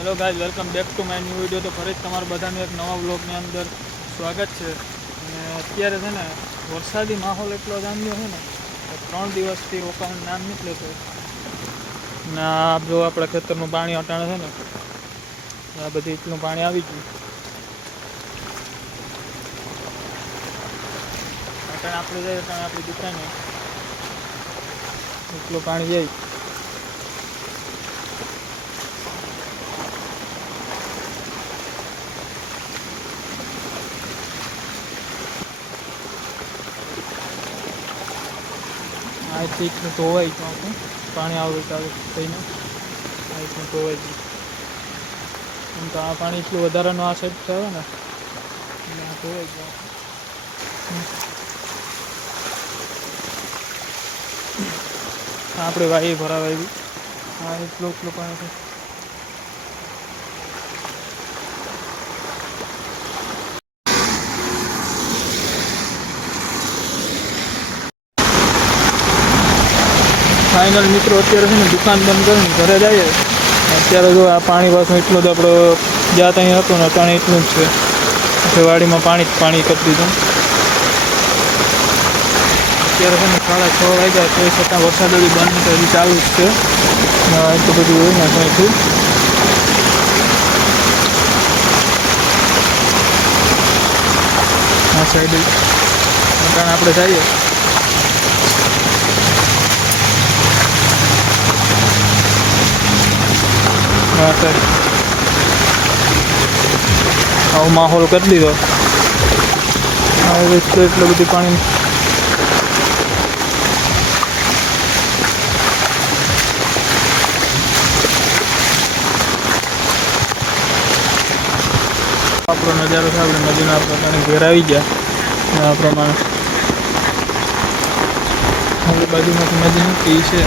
Hello guys, welcome back to my new video. તો ફરી તમારા બધાનું એક નવા વ્લોગની અંદર સ્વાગત છે. અને અત્યારે છે ને વરસાદી માહોલ એટલો જામ્યો છે ને કે 3 દિવસથી રોકાવાનું નામ નીકળે છે. ને આ જો આપણા ખેતરનું પાણી અટાણે છે ને આ બધી એટલું પાણી આવી ગયું. અટાણે આપણે જઈએ અટાણે આપણી દુકાને એટલું પાણી જાય. આ રીતનું ધોવાઈ ગયું આપણે પાણી આવે થઈને આ રીતનું ધોવાઈ ગયું. એમ તો આ પાણી એટલું વધારાનું આ સાઈડ થયો ને એટલે આ ધોવાઈ ગયું. આપણે વાઈ ભરાવા આવી આ એટલું પાણી છે. ફાઇનલ મિત્રો અત્યારે છે ને દુકાન બંધ કરીને ઘરે જઈએ. અત્યારે જો આ પાણી પાછું એટલું જ આપણો જ્યાં ત્યાં હતું ને અટાણે એટલું જ છે. એટલે વાડીમાં પાણી કરી દીધું. અત્યારે છે ને 6:30 વાગ્યા તો છતાં વરસાદ હજી બંધ નથી, હજી ચાલુ જ છે. એટલું બધું હોય ને કંઈથી આ સાઈડ અટાણે આપણે જઈએ. આવો માહોલ કરી દીધો. એટલું બધું પાણી આપણો નજારો છે. આપણે નદીના પાણી ઘેર આવી ગયા. આ પ્રમાણે બાજુમાંથી નદી મૂકી છે.